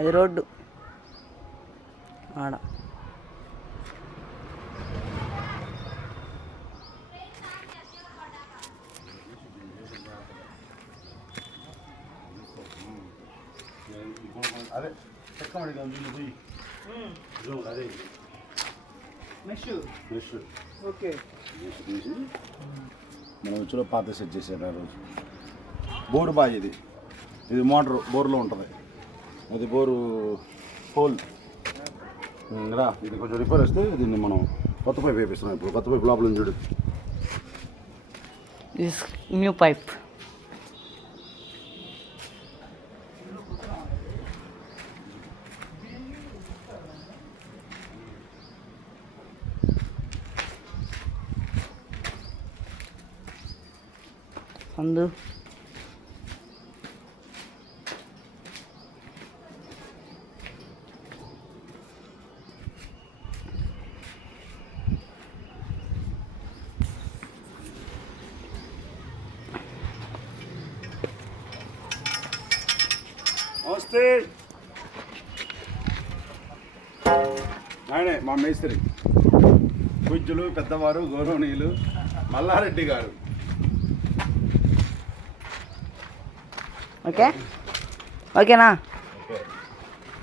అది రోడ్డు ఆడ. అదే అదే ఓకే తీసి మనం వచ్చి పాత సెట్ చేసారు ఆ రోజు. బోరు బాయ్ ఇది మోటార్ బోర్లో ఉంటుంది, అది బోరు హోల్ రా. ఇది కొంచెం రిపేర్ వస్తే దీన్ని మనం కొత్త పైప్ వేపిస్తున్నాం. ఇప్పుడు కొత్త పైప్ లోపల చూడు. This new pipe. అందు నమస్తే. ఆయనే మా మేస్త్రి, పూజ్యులు పెద్దవారు గౌరవనీయులు మల్లారెడ్డి గారు. ఓకే ఓకేనా? ఓకే.